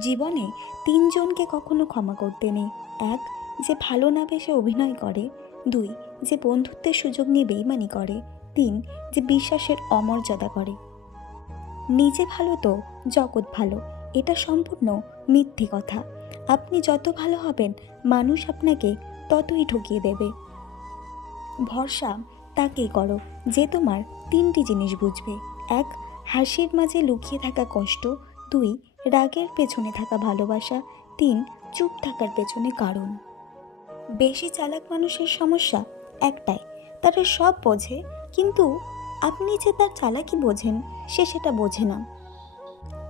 জীবনে তিনজনকে কখনো ক্ষমা করতে নেই। এক, যে ভালো না বেসে অভিনয় করে। দুই, যে বন্ধুত্বের সুযোগ নিয়ে বেইমানি করে। তিন, যে বিশ্বাসের অমর্যাদা করে। নিজে ভালো তো জগৎ ভালো, এটা সম্পূর্ণ মিথ্যে কথা। আপনি যত ভালো হবেন, মানুষ আপনাকে ততই ঠকিয়ে দেবে। ভরসা তাকেই করো যে তোমার তিনটি জিনিস বুঝবে। এক, হাসির মাঝে লুকিয়ে থাকা কষ্ট। দুই, রাগের পেছনে থাকা ভালোবাসা। তিন, চুপ থাকার পেছনে কারণ। বেশি চালাক মানুষের সমস্যা একটাই, তারা সব বোঝে, কিন্তু আপনি যে তার চালাকি বোঝেন সে সেটা বোঝে না।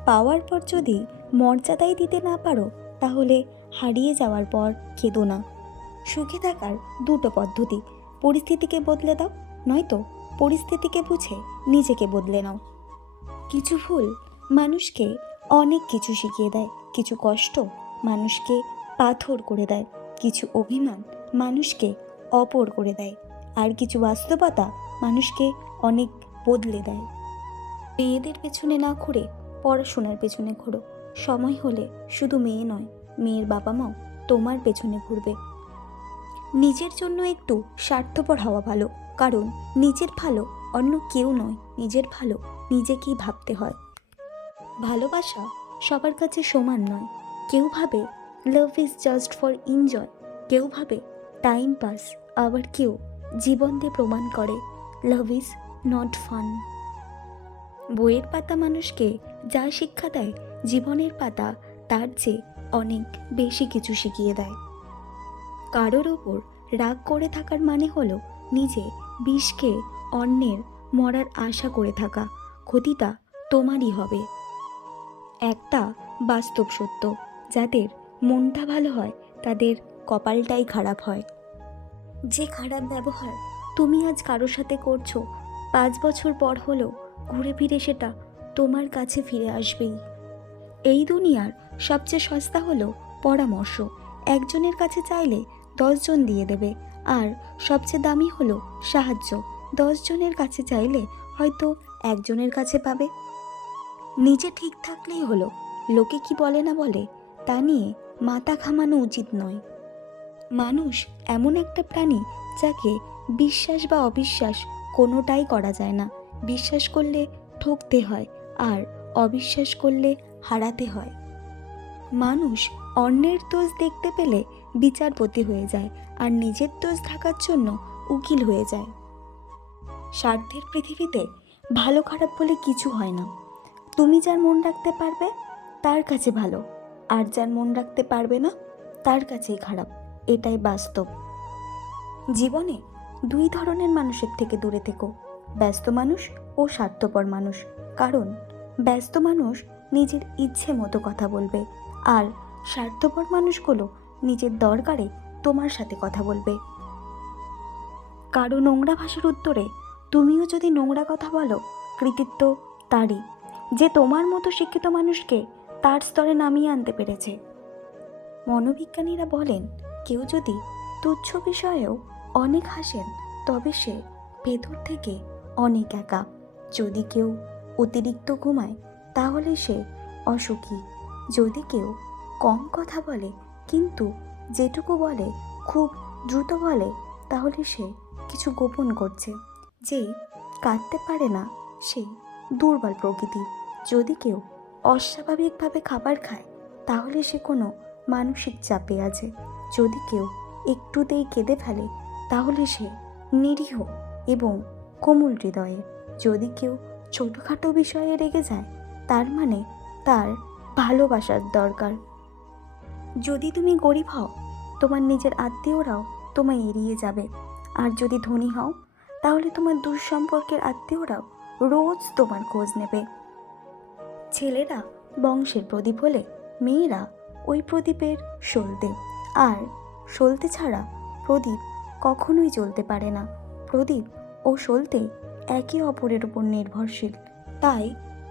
পাওয়ার পর যদি মর্যাদাই দিতে না পারো, তাহলে হারিয়ে যাওয়ার পর কেঁদো না। সুখে থাকার দুটো পদ্ধতি: পরিস্থিতিকে বদলে দাও, নয়তো পরিস্থিতিকে বুঝে নিজেকে বদলে নাও। কিছু ভুল মানুষকে অনেক কিছু শিখিয়ে দেয়, কিছু কষ্ট মানুষকে পাথর করে দেয়, কিছু অভিমান মানুষকে অপর করে দেয়, আর কিছু বাস্তবতা মানুষকে অনেক বদলে দেয়। মেয়েদের পেছনে না ঘুরে পড়াশোনার পেছনে ঘোরো। সময় হলে শুধু মেয়ে নয়, মেয়ের বাবা মাও তোমার পেছনে ঘুরবে। নিজের জন্য একটু স্বার্থপর হওয়া ভালো, কারণ নিজের ভালো অন্য কেউ নয়, নিজের ভালো নিজেকেই ভাবতে হয়। ভালোবাসা সবার কাছে সমান নয়। কেউ ভাবে love is just for enjoy, কেউ ভাবে টাইম পাস, আবার কেউ জীবন দিয়ে প্রমাণ করে লাভ ইজ নট ফান। বইয়ের পাতা মানুষকে যা শিক্ষা দেয়, জীবনের পাতা তার চেয়ে অনেক বেশি কিছু শিখিয়ে দেয়। কারোর ওপর রাগ করে থাকার মানে হলো নিজে বিষকে অন্যের মরার আশা করে থাকা, ক্ষতিটা তোমারই হবে। একটা বাস্তব সত্য, যাদের মনটা ভালো হয় তাদের কপালটাই খারাপ হয়। যে খারাপ ব্যবহার তুমি আজ কারোর সাথে করছো, 5 বছর পর হলেও ঘুরে ফিরে সেটা তোমার কাছে ফিরে আসবেই। এই দুনিয়ার সবচেয়ে সস্তা হলো পরামর্শ। একজনের কাছে চাইলে 10 জন দিয়ে দেবে, আর সবচেয়ে দামি হলো সাহায্য। 10 জনের কাছে চাইলে হয়তো একজনের কাছে পাবে। নিজে ঠিক থাকলেই হলো, লোকে কি বলে না বলে তা নিয়ে মাথা ঘামানো উচিত নয়। মানুষ এমন একটা প্রাণী যাকে বিশ্বাস বা অবিশ্বাস কোনোটাই করা যায় না। বিশ্বাস করলে ঠকতে হয়, আর অবিশ্বাস করলে হারাতে হয়। মানুষ অন্যের দোষ দেখতে পেলে বিচারপতি হয়ে যায়, আর নিজের দোষ ঢাকার জন্য উকিল হয়ে যায়। স্বার্থের পৃথিবীতে ভালো খারাপ বলে কিছু হয় না। তুমি যার মন রাখতে পারবে তার কাছে ভালো, আর যার মন রাখতে পারবে না তার কাছেই খারাপ, এটাই বাস্তব। জীবনে দুই ধরনের মানুষের থেকে দূরে থেকো: ব্যস্ত মানুষ ও স্বার্থপর মানুষ। কারণ ব্যস্ত মানুষ নিজের ইচ্ছে মতো কথা বলবে, আর স্বার্থপর মানুষগুলো নিজের দরকারে তোমার সাথে কথা বলবে। কারো নোংরা ভাষার উত্তরে তুমিও যদি নোংরা কথা বলো, কৃতিত্ব তারই, যে তোমার মতো শিক্ষিত মানুষকে তার স্তরে নামিয়ে আনতে পেরেছে। মনোবিজ্ঞানীরা বলেন, কেউ যদি তুচ্ছ বিষয়েও অনেক হাসেন, তবে সে ভেতর থেকে অনেক একা। যদি কেউ অতিরিক্ত ঘুমায়, তাহলে সে অসুখী। যদি কেউ কম কথা বলে কিন্তু যেটুকু বলে খুব দ্রুত বলে, তাহলে সে কিছু গোপন করছে। যে কাঁদতে পারে না সে দুর্বল প্রকৃতির। যদি কেউ অস্বাভাবিকভাবে খাবার খায়, তাহলে সে কোনো মানসিক চাপে আছে। যদি কেউ একটুতেই কেঁদে ফেলে, তাহলে সে নিরীহ এবং কোমল হৃদয়ে। যদি কেউ ছোটোখাটো বিষয়ে রেগে যায়, তার মানে তার ভালোবাসার দরকার। যদি তুমি গরিব হও, তোমার নিজের আত্মীয়রাও তোমায় এড়িয়ে যাবে। আর যদি ধনী হও, তাহলে তোমার দুঃসম্পর্কের আত্মীয়রাও রোজ তোমার খোঁজ নেবে। ছেলেরা বংশের প্রদীপ হলে মেয়েরা ওই প্রদীপের সলতে, আর সলতে ছাড়া প্রদীপ কখনোই জ্বলতে পারে না। প্রদীপ ও সলতে একে অপরের উপর নির্ভরশীল, তাই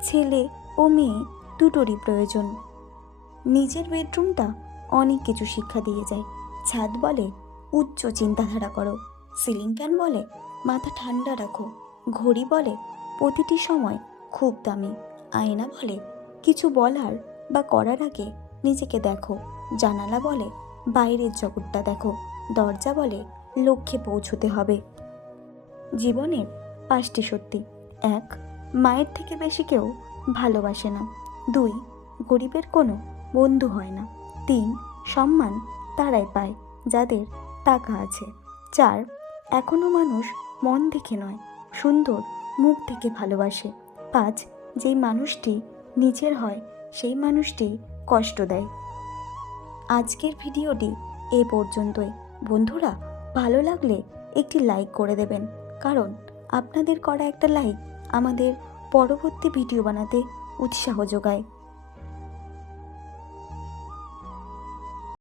ছেলে ও মেয়ে দুটোরই প্রয়োজন। নিজের বেডরুমটা অনেক কিছু শিক্ষা দিয়ে যায়। ছাদ বলে উচ্চ চিন্তাধারা করো, সিলিং ফ্যান বলে মাথা ঠান্ডা রাখো, ঘড়ি বলে প্রতিটি সময় খুব দামি, আয়না বলে কিছু বলার বা করার আগে নিজেকে দেখো। জানালা বলে বাইরের জগৎটা দেখো, দরজা বলে লক্ষ্যে পৌঁছতে হবে। জীবনের 5টি সত্যি। 1, মায়ের থেকে বেশি কেউ ভালোবাসে না। 2, গরিবের কোনো বন্ধু হয় না। 3, সম্মান তারাই পায় যাদের টাকা আছে। 4, এখনও মানুষ মন দেখে নয়, সুন্দর মুখ থেকে ভালোবাসে। 5, যেই মানুষটি নিজের হয় সেই মানুষটি কষ্ট দেয়। আজকের ভিডিওটি এ পর্যন্তই। বন্ধুরা, ভালো লাগলে একটি লাইক করে দেবেন, কারণ আপনাদের করা একটা লাইক আমাদের পরবর্তী ভিডিও বানাতে উৎসাহ যোগায়।